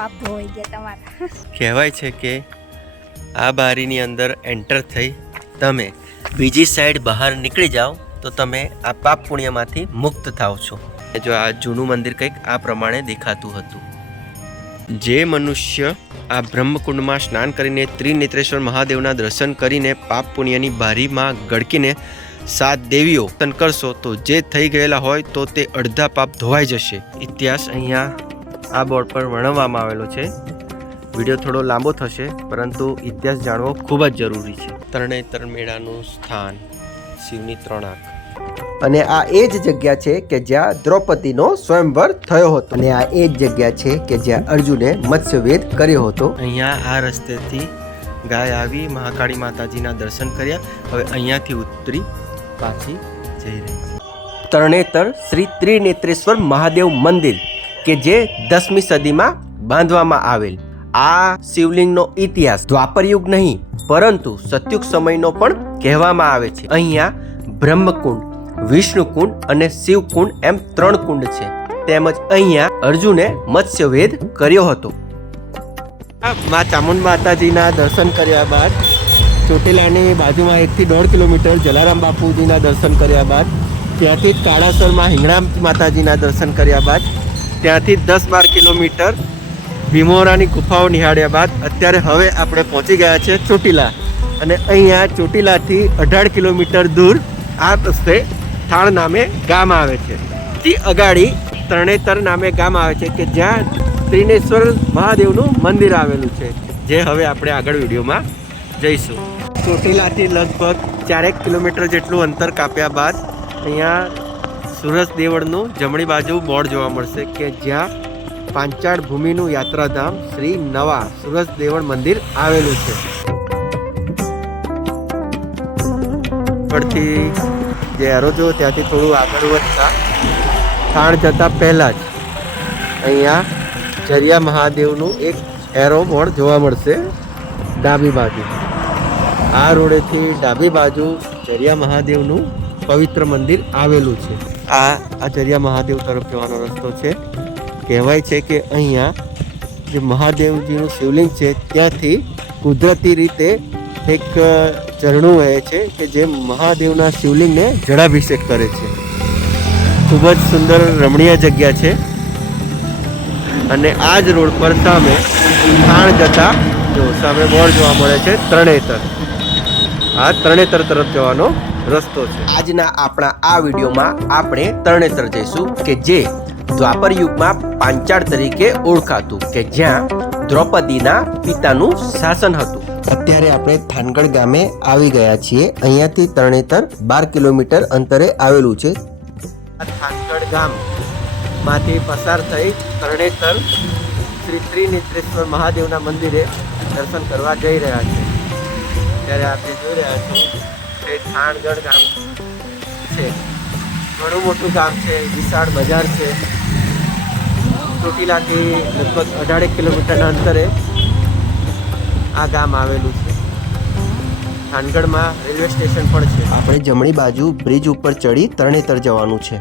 પાપ ધોવાઈ ગયા તમારા. કહેવાય છે કે આ બારીની અંદર એન્ટર થઈ તમે બીજી સાઈડ બહાર નીકળી જાઓ તો તમે આ પાપ પુણ્યમાંથી મુક્ત થાવ છો. જો આ જૂનું મંદિર કંઈક આ પ્રમાણે દેખાતું હતું. જે મનુષ્ય આ બ્રહ્મકુંડમાં સ્નાન કરીને ત્રિનેત્રેશ્વર મહાદેવના દર્શન કરીને પાપ પુણ્યની બારીમાં ગળકીને 7 દેવીઓ દર્શન કરશો તો જે થઈ ગયેલા હોય તો તે અડધા પાપ ધોવાઈ જશે. ઇતિહાસ અહીંયા આ બોર્ડ પર વર્ણવવામાં આવેલો છે. વિડીયો થોડો લાંબો થશે પરંતુ ઇતિહાસ જાણવો ખૂબ જ જરૂરી છે. તરણેતર મેળાનું સ્થાન, શિવની 3 આંખ. અને આ એ જ જગ્યા છે કે જ્યાં દ્રૌપદીનો સ્વયંવર થયો હતો. અને આ એ જ જગ્યા છે કે જ્યાં અર્જુને મત્સ્યવેદ કર્યો હતો. અહીંયા આ રસ્તેથી ગાય આવી મહાકાળી માતાજીના દર્શન કર્યા. હવે અહીંયાથી ઉતરી પાછી જઈ રહી છે. તરણેતર શ્રી ત્રિનેત્રેશ્વર મહાદેવ મંદિર કે જે 10મી સદીમાં બાંધવામાં આવેલ. આ શિવલિંગનો ઇતિહાસ દ્વાપર યુગ નહીં પરંતુ સતયુગ સમયનો પણ કહેવામાં આવે છે. અહીંયા બ્રહ્મકુંડ, વિષ્ણુકુંડ અને શિવકુંડ એમ 3 કુંડ છે. તેમજ અહીંયા અર્જુને મત્સ્યવેદ કર્યો હતો. મા ચામુંડ માતાજીના દર્શન કર્યા બાદ ચોટીલાની બાજુમાં 1 થી 1.5 કિલોમીટર જલારામ બાપુજીના દર્શન કર્યા બાદ ત્યાંથી કાળાસરમાં હિંગળા માતાજીના દર્શન કર્યા બાદ ત્યાંથી 10-12 કિલોમીટર ભીમોરાની ગુફાઓ નિહાળ્યા બાદ અત્યારે હવે આપણે પહોંચી ગયા છે ચોટીલા. અને અહીંયા ચોટીલાથી 18 કિલોમીટર દૂર આ રસ્તે થાળ નામે ગામ આવે છે. તે અગાડી તરણેતર નામે ગામ આવે છે કે જ્યાં ત્રિનેશ્વર મહાદેવનું મંદિર આવેલું છે, જે હવે આપણે આગળ વિડીયોમાં જઈશું. ચોટીલાથી લગભગ 4 કિલોમીટર જેટલું અંતર કાપ્યા બાદ અહીંયા સુરસ દેવળનું જમણી બાજુ બોર્ડ જોવા મળશે કે જ્યાં પાંચાળ ભૂમિનું યાત્રાધામ શ્રી નવા સુરસ દેવળ મંદિર આવેલું છે. પરથી જે એરો જો ત્યાંથી થોડું આગળ વધતા થાણ જતા પહેલા જ અહીંયા જરિયા મહાદેવનું એક એરો બોર્ડ જોવા મળશે ડાબી બાજુ. આ રોડેથી ડાબી બાજુ જરિયા મહાદેવનું પવિત્ર મંદિર આવેલું છે. આ જરિયા મહાદેવ તરફ જવાનો રસ્તો છે. કહેવાય છે કે અહીંયા જે મહાદેવજીનું શિવલિંગ છે ત્યાંથી કુદરતી રીતે એક ઝરણું વહે છે કે જે મહાદેવના શિવલિંગને જળાભિષેક કરે છે. ખૂબ જ સુંદર રમણીય જગ્યા છે. અને આ જ રોડ પર સામે થાણ જતા જો સામે બોર્ડ જોવા મળે છે તરણેતર. આ તરણેતર તરફ જવાનો રસ્તો છે. આજના આપણા આ વિડીયોમાં આપણે તરણેતર જઈશું કે જે દ્વાપર યુગમાં પાંચાળ તરીકે ઓળખાતું કે જ્યાં દ્રૌપદીના પિતાનું શાસન હતું. અત્યારે આપણે થાનગઢ ગામે આવી ગયા છીએ. અહીંયાથી તરણેતર 12 કિલોમીટર અંતરે આવેલું છે. આ થાનગઢ ગામ માંથી પસાર થઈ તરણેતર શ્રી ત્રિનેત્રેશ્વર મહાદેવના મંદિરે દર્શન કરવા જઈ રહ્યા છે. ત્યારે આપણે જોઈ રહ્યા છો કે થાનગઢ ગામ છે. ઘણું મોટું ગામ છે, વિશાળ બજાર છે. ચોટીલાથી લગભગ 18 કિલોમીટરના અંતરે આ ગામ આવેલું છે. થાનગઢમાં રેલવે સ્ટેશન પણ છે. આપણે જમણી બાજુ બ્રિજ ઉપર ચડી તરણેતર જવાનું છે.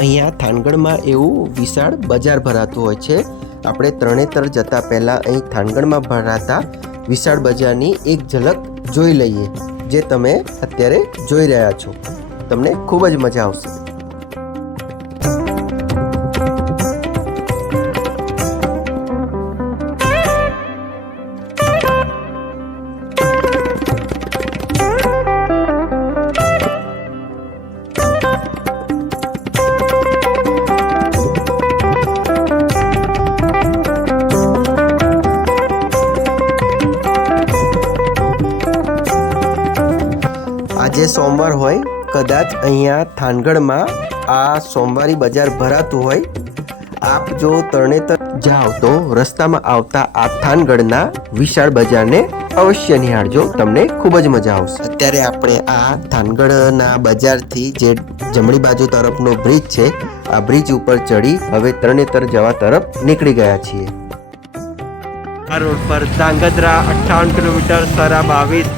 અહીંયા થાનગઢમાં એવું વિશાળ બજાર ભરાતું હોય છે. આપણે તરણેતર જતા પહેલાં અહીં થાનગઢમાં ભરાતા વિશાળ બજારની એક ઝલક જોઈ લઈએ, જે તમે અત્યારે જોઈ રહ્યા છો. તમને ખૂબ જ મજા આવશે. આજે સોમવાર હોય, કદાચ અહીંયા થાનગઢમાં આ સોમવારી બજાર ભરાતું હોય. આપ જો તરણેતર જાઓ તો રસ્તામાં આવતા આ થાનગઢના વિશાળ બજારને અવશ્ય નિહાળજો. તમને ખૂબ જ મજા આવશે. અત્યારે આપણે આ થાનગઢના બજારથી જે જમણી બાજુ તરફનો બ્રિજ છે, આ બ્રિજ ઉપર ચડી હવે તરણેતર જવા તરફ નીકળી ગયા છીએ. આ રોડ પર ધાંગધ્રા 58 કિલોમીટર, સરા 22,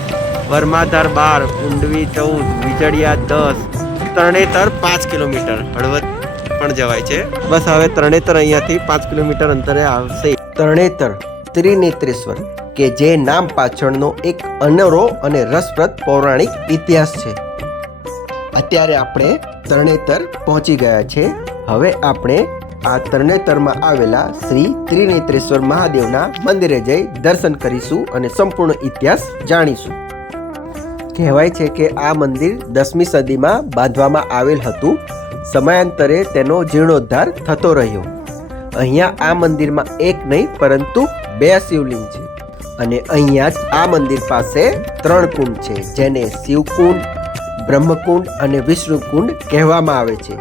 વર્માધાર 12, ઊંડવી 14, વીજળિયા 10, તરણેતર 5 કિલોમીટર. હળવદ પણ જવાય છે. બસ હવે તરણેતર અહીંયાથી 5 કિલોમીટર અંતરે આવશે. તરણેતર ત્રિનેત્રેશ્વર કે જે નામ પાછળનો એક અનોરો અને રસપ્રદ પૌરાણિક ઇતિહાસ છે. અત્યારે આપણે તરણેતર પહોંચી ગયા છે. હવે આપણે આ તરણેતરમાં આવેલા શ્રી ત્રિનેત્રેશ્વર મહાદેવના મંદિરે જઈ દર્શન કરીશું અને સંપૂર્ણ ઇતિહાસ જાણીશું. કહેવાય છે કે આ મંદિર 10મી સદીમાં બાંધવામાં આવેલ હતું. સમયાંતરે તેનો જીર્ણોદ્ધાર થતો રહ્યો. અહીંયા આ મંદિરમાં એક નહીં પરંતુ 2 શિવલિંગ છે અને અહીંયા જ આ મંદિર પાસે 3 કુંડ છે, જેને શિવકુંડ, બ્રહ્મકુંડ અને વિષ્ણુકુંડ કહેવામાં આવે છે.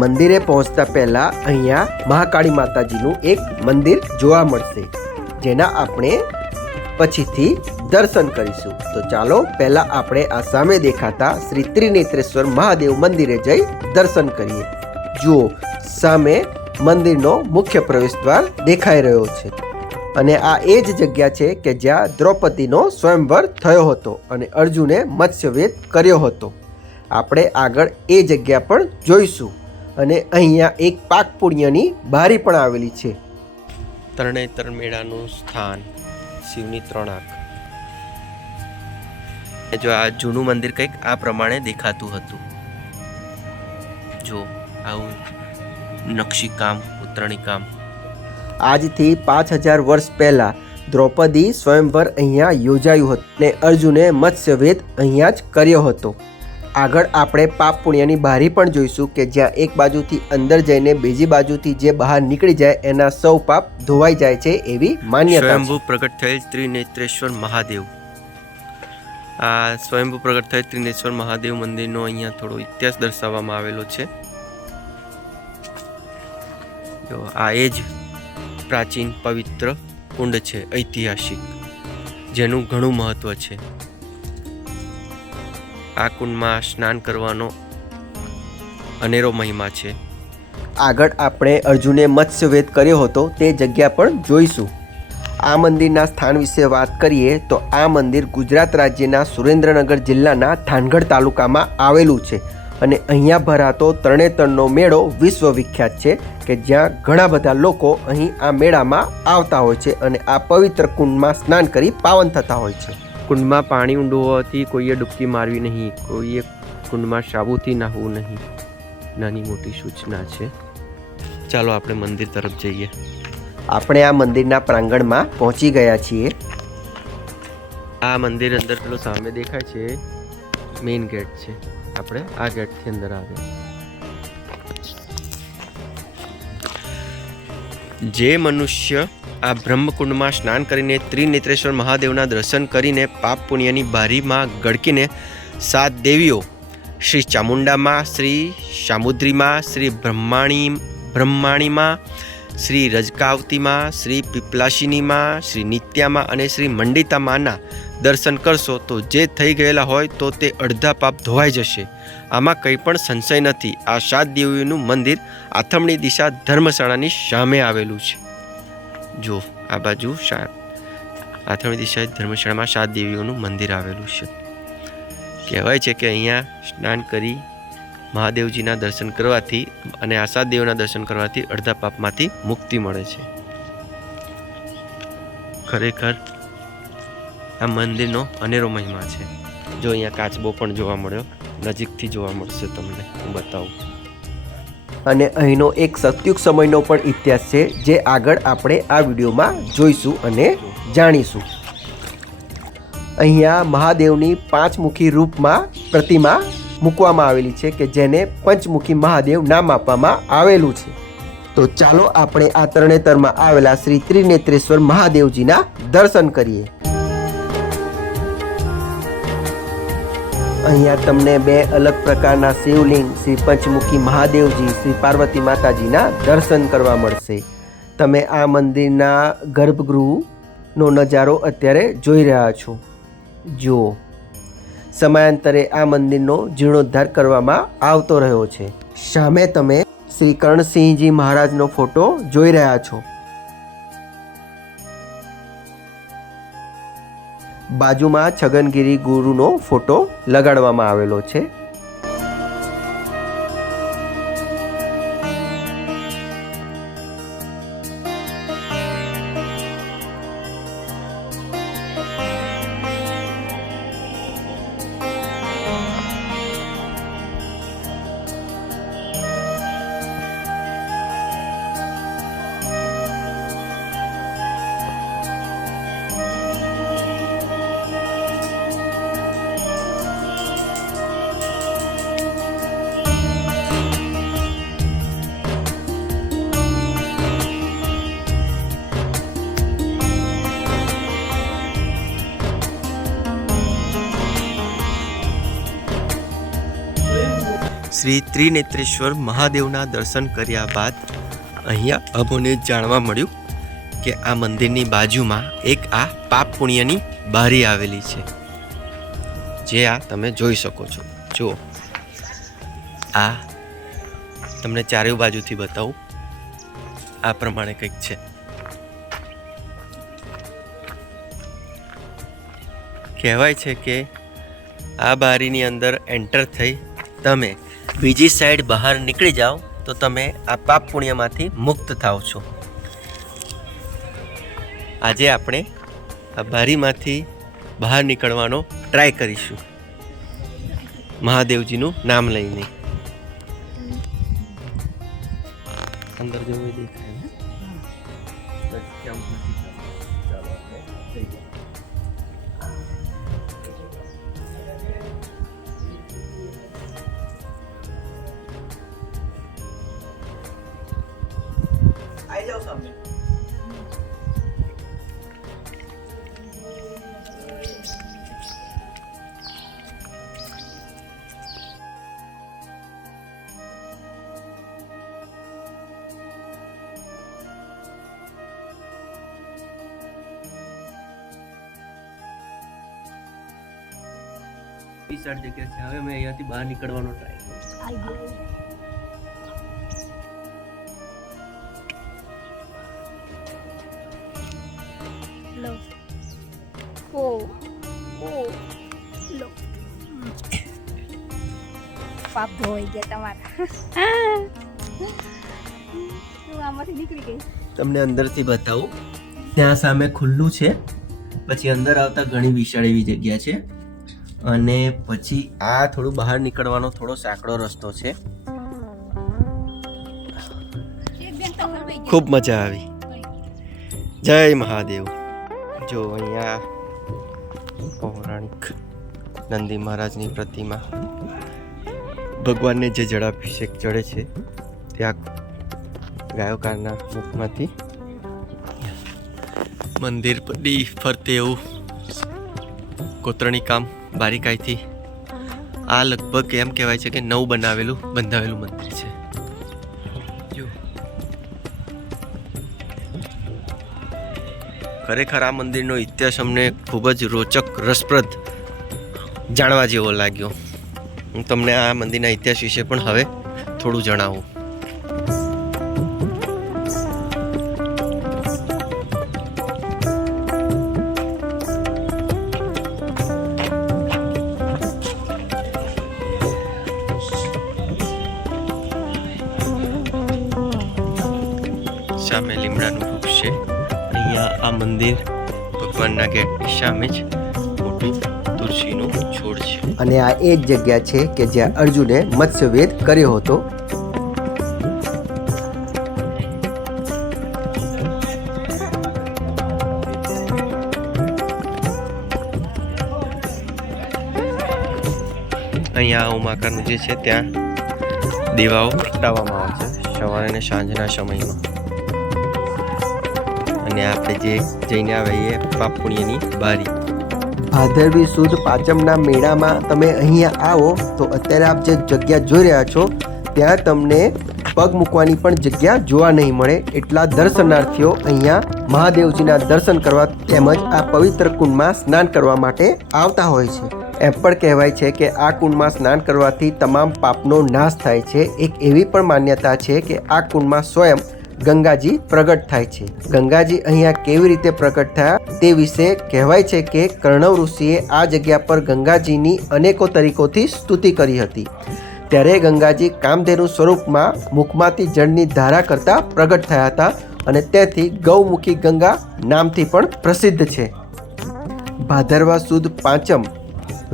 મંદિરે પહોંચતા પહેલા અહીંયા મહાકાળી માતાજીનું એક મંદિર જોવા મળશે, જેના આપણે પછીથી દર્શન કરીશું. તો ચાલો પહેલા આપણે આ સામે દેખાતા શ્રી ત્રિનેત્રેશ્વર મહાદેવ મંદિરે જઈ દર્શન કરીએ. જુઓ, સામે મંદિરનો મુખ્ય પ્રવેશદ્વાર દેખાઈ રહ્યો છે અને આ એ જ જગ્યા છે કે જ્યાં દ્રૌપદીનો સ્વયંવર થયો હતો અને અર્જુને મત્સ્યવેદ કર્યો હતો. આપણે આગળ એ જગ્યા પણ જોઈશું અને અહીંયા એક પાક પુણ્યની બારી પણ આવેલી છે. તરણેતર મેળાનું સ્થાન, શિવની 3 આંખ. જો આ જૂનું મંદિર કંઈક આ પ્રમાણે દેખાતું હતું. જો આવું નકશી કામ, ઉતરણી કામ. આજથી 5000 વર્ષ પહેલા દ્રૌપદી સ્વયંવર અહીંયા યોજાયું હતું અને અર્જુને મત્સ્યવેદ અહીંયા જ કર્યો હતો. આગળ આપણે પાપ પુણ્યની બારી પણ જોઈશું કે જ્યાં એક બાજુથી અંદર જઈને બીજી બાજુથી જે બહાર નીકળી જાય એના સૌ પાપ ધોવાઈ જાય છે એવી માન્યતા છે. સ્વયંભૂ પ્રગટ થયેલ ત્રિનેત્રેશ્વર મહાદેવ. આ સ્વયંભૂ પ્રગટ થયેલ ત્રિનેત્રેશ્વર મહાદેવ મંદિરનો અહીંયા થોડો ઇતિહાસ દર્શાવવામાં આવેલો છે. જો આ એ જ પ્રાચીન પવિત્ર કુંડ છે, ઐતિહાસિક, જેનું ઘણું મહત્વ છે. આ કુંડમાં સ્નાન કરવાનો અનેરો મહિમા છે. આગળ આપણે અર્જુને મત્સ્યવેદ કર્યો હતો તે જગ્યા પણ જોઈશું. આ મંદિરના સ્થાન વિશે વાત કરીએ તો આ મંદિર ગુજરાત રાજ્યના સુરેન્દ્રનગર જિલ્લાના થાનગઢ તાલુકામાં આવેલું છે અને અહીંયા ભરાતો તરણેતરનો મેળો વિશ્વ વિખ્યાત છે કે જ્યાં ઘણા બધા લોકો અહીં આ મેળામાં આવતા હોય છે અને આ પવિત્ર કુંડમાં સ્નાન કરી પાવન થતા હોય છે. કુંડમાં પાણી ઊંડું હોવાથી કોઈએ ડૂબકી મારવી નહીં, કોઈએ કુંડમાં સાબુથી નાહવું નહીં. નાની મોટી સૂચના છે. ચાલો આપણે મંદિર તરફ જઈએ. આપણે આ મંદિરના પ્રાંગણમાં પહોંચી ગયા છીએ. આ મંદિર અંદર પેલો સામે દેખાય છે મેઇન ગેટ છે. આપણે આ ગેટથી અંદર આવે. જે મનુષ્ય આ બ્રહ્મકુંડમાં સ્નાન કરીને ત્રિનેત્રેશ્વર મહાદેવના દર્શન કરીને પાપ પુણ્યની બારીમાં ગળકીને 7 દેવીઓ શ્રી ચામુંડામાં, શ્રી સામુદ્રીમાં, શ્રી બ્રહ્માણીમાં, શ્રી રજકાવતીમાં, શ્રી પીપલાશિનીમાં, શ્રી નિત્યામાં અને શ્રી મંડિતામાંના દર્શન કરશો તો જે થઈ ગયેલા હોય તો તે અડધા પાપ ધોવાઈ જશે. આમાં કંઈ પણ સંશય નથી. આ 7 દેવીઓનું મંદિર આથમણી દિશા ધર્મશાળાની સામે આવેલું છે. જો આ બાજુ આથમણી દિશા ધર્મશાળામાં 7 દેવીઓનું મંદિર આવેલું છે. કહેવાય છે કે અહીંયા સ્નાન કરી મહાદેવજીના દર્શન કરવાથી અને આ 7 દેવોના દર્શન કરવાથી અડધા પાપમાંથી મુક્તિ મળે છે. ખરેખર આ મંદિરનો અનેરો મહિમા છે. જો અહીંયા કાચબો પણ જોવા મળ્યો, નજીકથી જોવા મળશે તમને, હું બતાવું. અને અહીંનો એક સતયુગ સમયનો પણ ઇતિહાસ છે જે આગળ આપણે આ વિડીયોમાં જોઈશું અને જાણીશું. અહીંયા મહાદેવની 5 મુખી રૂપમાં પ્રતિમા મૂકવામાં આવેલી છે કે જેને પંચમુખી મહાદેવ નામ આપવામાં આવેલું છે. તો ચાલો આપણે આ તરણેતરમાં આવેલા શ્રી ત્રિનેત્રેશ્વર મહાદેવજીના દર્શન કરીએ. અહીંયા તમને 2 અલગ પ્રકારના શિવલિંગ, શ્રી પંચમુખી મહાદેવજી, શ્રી પાર્વતી માતાજીના દર્શન કરવા મળશે. તમે આ મંદિરના ગર્ભગૃહનો નજારો અત્યારે જોઈ રહ્યા છો. જુઓ, સમયાંતરે આ મંદિરનો જીર્ણોદ્ધાર કરવામાં આવતો રહ્યો છે. સામે તમે શ્રી કર્ણસિંહજી મહારાજનો ફોટો જોઈ રહ્યા છો. બાજુમાં છગનગીરી ગુરુનો ફોટો લગાડવામાં આવેલો છે. શ્રી ત્રિનેત્રેશ્વર મહાદેવના દર્શન કર્યા બાદ અહીંયા અમોને જાણવા મળ્યું કે આ મંદિરની બાજુમાં એક આ પાપ પુણ્યની બારી આવેલી છે, જે આ તમે જોઈ શકો છો. જુઓ, આ તમને ચારે બાજુથી બતાવું. આ પ્રમાણે કંઈક છે. કહેવાય છે કે આ બારીની અંદર એન્ટર થઈ તમે બીજી સાઈડ બહાર નીકળી જાઓ તો તમે આ પાપ પુણ્યમાંથી મુક્ત થાવ છો. આજે આપણે આ બારીમાંથી બહાર નીકળવાનો ટ્રાય કરીશું, મહાદેવજીનું નામ લઈને. અંદર જેવું દેખાય ને? आई जाओ सामने. જગ્યા છે. હવે મેં અહીંયાથી બહાર નીકળવાનો ટ્રાય કરું. લો ઓ ઓ લો પાપ ધોઈ ગયા તમારા. હું આમાંથી નીકળી ગઈ. તમને અંદરથી બતાવું. ત્યાં સામે ખુલ્લું છે, પછી અંદર આવતા ઘણી વિશાળ એવી જગ્યા છે, અને પછી આ થોડું બહાર નીકળવાનો થોડો સાંકડો રસ્તો છે. ખૂબ મજા આવી. જય મહાદેવ. જો અહીંયા પૌરાણિક નંદી મહારાજની પ્રતિમા, ભગવાનને જે જળાભિષેક ચડે છે ત્યાં ગાયકારના મુખમાંથી મંદિર પડી ફરતે એવું કોતરણી કામ બારીકાઈથી. આ લગભગ એમ કહેવાય છે કે નવું બંધાવેલું મંદિર છે. જો ખરેખર આ મંદિરનો ઇતિહાસ અમને ખૂબ જ રોચક, રસપ્રદ જાણવા જેવો લાગ્યો. હું તમને આ મંદિરના ઇતિહાસ વિશે પણ હવે થોડું જણાવું. સામે લીમડાનું વૃક્ષ છે. અહીંયા આ મંદિર ભગવાનના ગેટની સામે જ મોટું તુલસીનું છોડ છે. અને આ એ જ જગ્યા છે કે જ્યાં અર્જુને મત્સ્યવેદ કર્યો હતો. અહીંયા ઉમાકાનું જે છે ત્યાં દીવાઓ પ્રગટાવવામાં આવે છે સવારે અને સાંજના સમયમાં. અને આપણે જે જઈને આવીએ પાપ પુણ્યની બારી. ભાદરવી સુદ પાંચમના મેળામાં તમે અહીંયા આવો તો અત્યારે આપ જે જગ્યા જોઈ રહ્યા છો ત્યાં તમને પગ મૂકવાની પણ જગ્યા જોવા નહીં મળે. એટલા દર્શનાર્થીઓ અહીંયા મહાદેવજીના દર્શન કરવા તેમજ આ પવિત્ર કુંડમાં સ્નાન કરવા માટે આવતા હોય છે. એમ પણ કહેવાય છે કે આ કુંડમાં સ્નાન કરવાથી તમામ પાપનો નાશ થાય છે. એક એવી પણ માન્યતા છે કે આ કુંડમાં સ્વયં ગંગાજી પ્રગટ થાય છે. ગંગાજી અહીંયા કેવી રીતે પ્રગટ થયા તે વિશે કહેવાય છે કે કર્ણવ ઋષિએ આ જગ્યા પર ગંગાજીની અનેકો તરીકોથી સ્તુતિ કરી હતી. ત્યારે ગંગાજી કામધેનુ સ્વરૂપમાં મુખમાંથી જળની ધારા કરતા પ્રગટ થયા હતા અને તેથી ગૌમુખી ગંગા નામથી પણ પ્રસિદ્ધ છે. ભાદરવા સુદ પાંચમ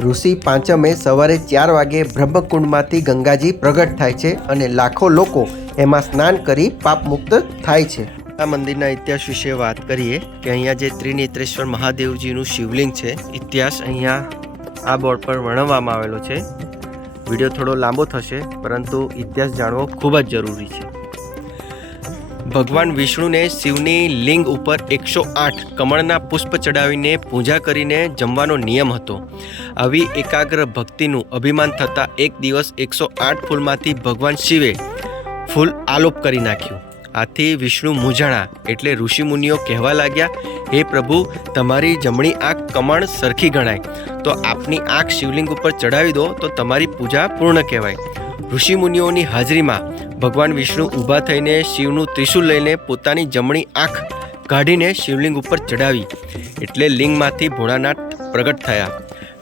ઋષિ પાંચમે સવારે 4 વાગે બ્રહ્મકુંડમાંથી ગંગાજી પ્રગટ થાય છે અને લાખો લોકો એમાં સ્નાન કરી પાપ મુક્ત થાય છે. આ મંદિરના ઇતિહાસ વિશે વાત કરીએ કે અહીંયા જે ત્રિનેત્રેશ્વર મહાદેવજીનું શિવલિંગ છે, ઇતિહાસ અહીંયા આ બોર્ડ પર વર્ણવવામાં આવેલો છે. વિડીયો થોડો લાંબો થશે, પરંતુ ઇતિહાસ જાણવો ખૂબ જ જરૂરી છે. ભગવાન વિષ્ણુને શિવની લિંગ ઉપર 108 કમળના પુષ્પ ચડાવીને પૂજા કરીને જમવાનો નિયમ હતો. આવી એકાગ્ર ભક્તિનું અભિમાન થતાં એક દિવસ 108 ફૂલમાંથી ભગવાન શિવે ફૂલ આલોપ કરી નાખ્યું. આથી વિષ્ણુ મૂંઝાણા એટલે ઋષિમુનિઓ કહેવા લાગ્યા, હે પ્રભુ, તમારી જમણી આંખ કમળ સરખી ગણાય, તો આપની આંખ શિવલિંગ ઉપર ચડાવી દો તો તમારી પૂજા પૂર્ણ કહેવાય. ઋષિમુનિઓની હાજરીમાં ભગવાન વિષ્ણુ ઊભા થઈને શિવનું ત્રિશૂલ લઈને પોતાની જમણી આંખ કાઢીને શિવલિંગ ઉપર ચડાવી એટલે લિંગમાંથી ભોળાનાથ પ્રગટ થયા.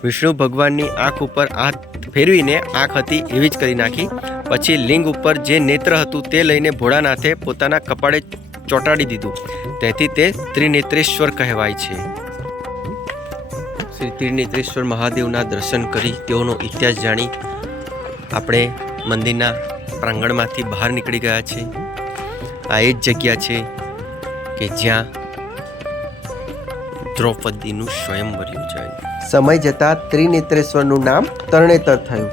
વિષ્ણુ ભગવાનની આંખ ઉપર હાથ ફેરવીને આંખ હતી એવી જ કરી નાખી. પછી લિંગ ઉપર જે નેત્ર હતું તે લઈને ભોળાનાથે પોતાના કપાળે ચોંટાડી દીધું. તેથી તે ત્રિનેત્રેશ્વર કહેવાય છે. શ્રી ત્રિનેત્રેશ્વર મહાદેવના દર્શન કરી તેઓનો ઇતિહાસ જાણી આપણે મંદિરના પ્રાંગણમાંથી બહાર નીકળી ગયા છે. આ એ જ જગ્યા છે કે જ્યાં દ્રૌપદીનું સ્વયંવર યોજાયું. સમય જતાં ત્રિનેત્રેશ્વરનું નામ તરણેતર થયું.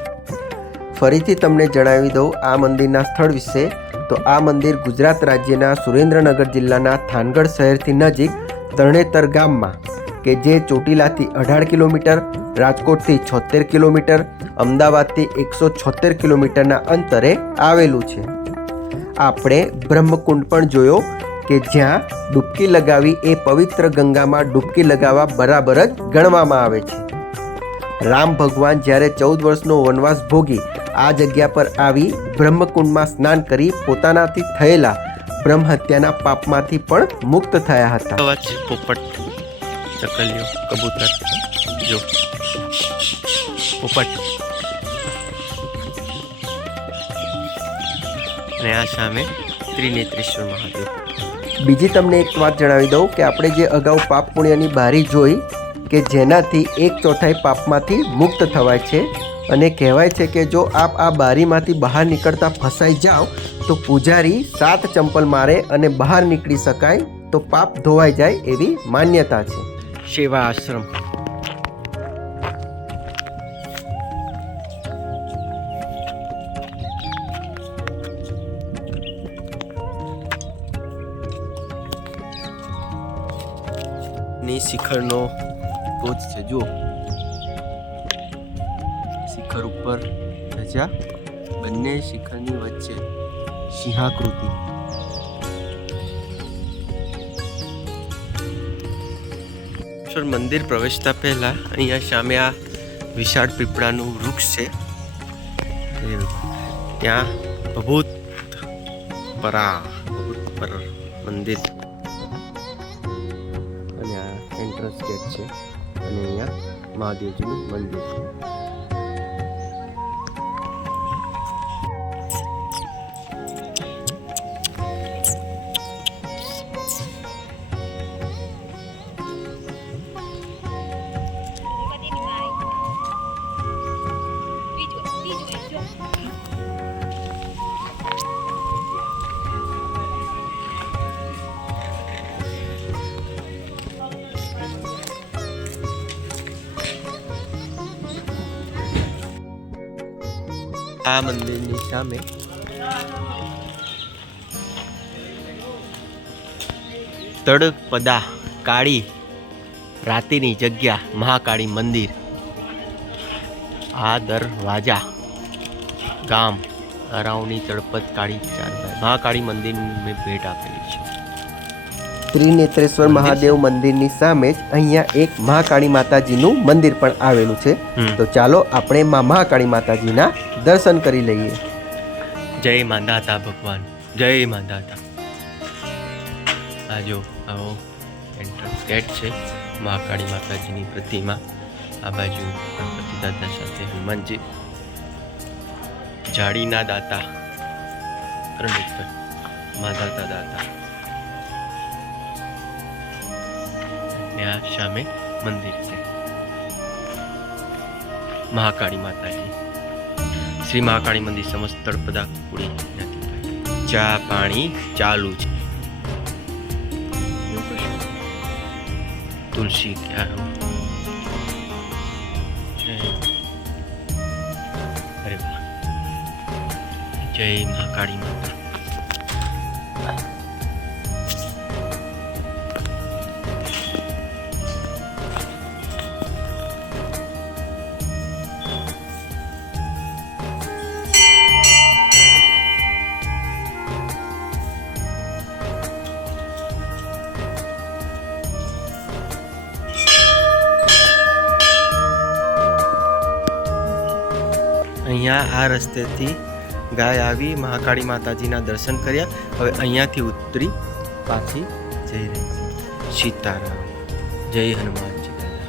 ફરીથી તમને જણાવી દઉં આ મંદિરના સ્થળ વિશે. તો આ મંદિર ગુજરાત રાજ્યના સુરેન્દ્રનગર જિલ્લાના થાનગઢ શહેરથી નજીક તરણેતર ગામમાં કે જે ચોટીલાથી 18 કિલોમીટર, રાજકોટથી 76 કિલોમીટર, અમદાવાદથી 176 કિલોમીટરના અંતરે આવેલું છે. આપણે બ્રહ્મકુંડ પણ જોયો કે જ્યાં ડૂબકી લગાવી એ પવિત્ર ગંગામાં ડૂબકી લગાવવા બરાબર જ ગણવામાં આવે છે. રામ ભગવાન જ્યારે 14 વર્ષનો વનવાસ ભોગી આ જગ્યા પર આવી બ્રહ્મકુંડમાં સ્નાન કરી પોતાનાથી થયેલા બ્રહ્મ હત્યાના પાપમાંથી પણ મુક્ત થયા હતા. અવાજ પોપટ, ચકલિયો, કબૂતર, જો પોપટ અને આ સામે ત્રિનેત્રેશ્વર મહાદેવ. બીજી તમને એક વાત જણાવી દઉં કે આપણે જે અગાઉ પાપ પુણ્યની બારી જોઈ કે જેનાથી 1/4 પાપમાંથી મુક્ત થવાય છે. અને કહેવાય છે કે જો આપ આ બારીમાંથી બહાર નીકળતા ફસાઈ જાઓ તો પૂજારી 7 ચંપલ મારે અને બહાર નીકળી શકાય તો પાપ ધોવાઈ જાય એવી માન્યતા છે. સેવા આશ્રમ. ની શિખરનો ટોચ છે. જુઓ, શિખર ઉપર ધજા, બંને શિખરની વચ્ચે સિંહાકૃતિ. મંદિર પ્રવેશતા પહેલા અહીંયા સામે આ વિશાળ પીપળાનું વૃક્ષ છે. ત્યાં ભભૂત પર મંદિર અને આ એન્ટ્રન્સ ગેટ છે અને અહીંયા મહાદેવજીનું મંદિર છે. આ મંદિરની સામે તળપદા કાળી રાતીની જગ્યા મહાકાળી મંદિર. આ દરવાજા ગામ અરાવની તળપદ કાળી મહાકાળી મંદિરની મેં ભેટ આપેલી છે. ત્રિનેત્રેશ્વર મહાદેવ મંદિરની સામે જ અહીંયા એક મહાકાળી માતાજીનું મંદિર પણ આવેલું છે. તો ચાલો આપણે મહાકાળી માતાજીના દર્શન કરી લઈએ. જય માંધાતા ભગવાન, જય માંધાતા. આ જો આવો એન્ટ્રન્સ ગેટ છે. મહાકાળી માતાજીની પ્રતિમા, આ બાજુ ગણપતિ દાદા સાથે હનુમાનજી, જાડીના દાતા ત્રણેતર માંધાતા દાતા. અને આ સામે મંદિર છે મહાકાળી માતાજી. શ્રી મહાકાળી મંદિર સમસ્ત તળપદા કુડી નથી. ચા પાણી ચાલુ છે. તુલસી ક્યારો. અરે વાહ, જય મહાકાળી માતા. અહીંયા આ રસ્તેથી ગાય આવી, મહાકાળી માતાજીના દર્શન કર્યા. હવે અહીંયાથી ઉતરી પાછી જઈ રહી છે. સીતારામ, જય હનુમાનજી દાદા.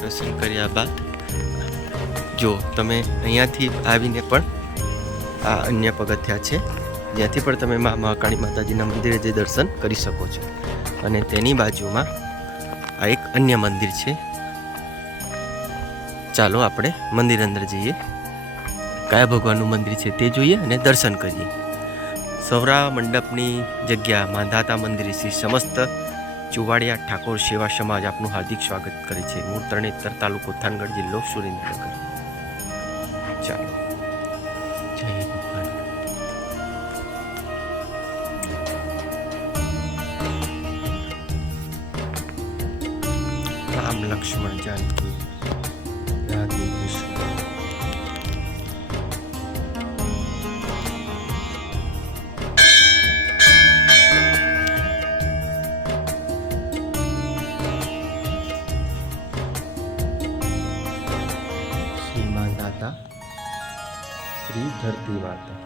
દર્શન કર્યા બાદ જો તમે અહીંયાથી આવીને પણ આ અન્ય પગથિયા છે, જ્યાંથી પણ તમે મહાકાળી માતાજીના મંદિરે જઈ દર્શન કરી શકો છો. અને તેની બાજુમાં આ એક અન્ય મંદિર છે. ચાલો આપણે મંદિર અંદર જઈએ, કયા ભગવાનનું મંદિર છે તે જોઈએ અને દર્શન કરીએ. સૌરા મંડપની જગ્યા માંધાતા મંદિર શ્રી સમસ્ત ચુવાડિયા ઠાકોર સેવા સમાજ આપનું હાર્દિક સ્વાગત કરે છે. મૂળ તરણેતર, તાલુકો થાનગઢ, જિલ્લો સુરેન્દ્રનગર. ચાલો, જય ભગવાન. રામ લક્ષ્મણ જાનકી, રાધે કૃષ્ણ. શ્રી માંધાતા, શ્રી ધરતી માતા.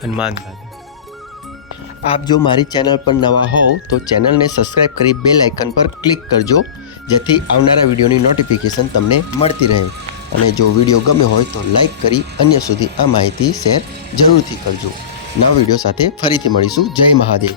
હનુમાન દાદા. આપ જો મારી ચેનલ પર નવા હોવ તો ચેનલને સબસ્ક્રાઇબ કરી બેલ આઇકન પર ક્લિક કરજો, જેથી આવનારા વિડીયોની નોટિફિકેશન તમને મળતી રહે. અને જો વિડીયો ગમ્યો હોય તો લાઈક કરી અન્ય સુધી આ માહિતી શેર જરૂરથી કરજો. નવા વિડીયો સાથે ફરીથી મળીશું. જય મહાદેવ.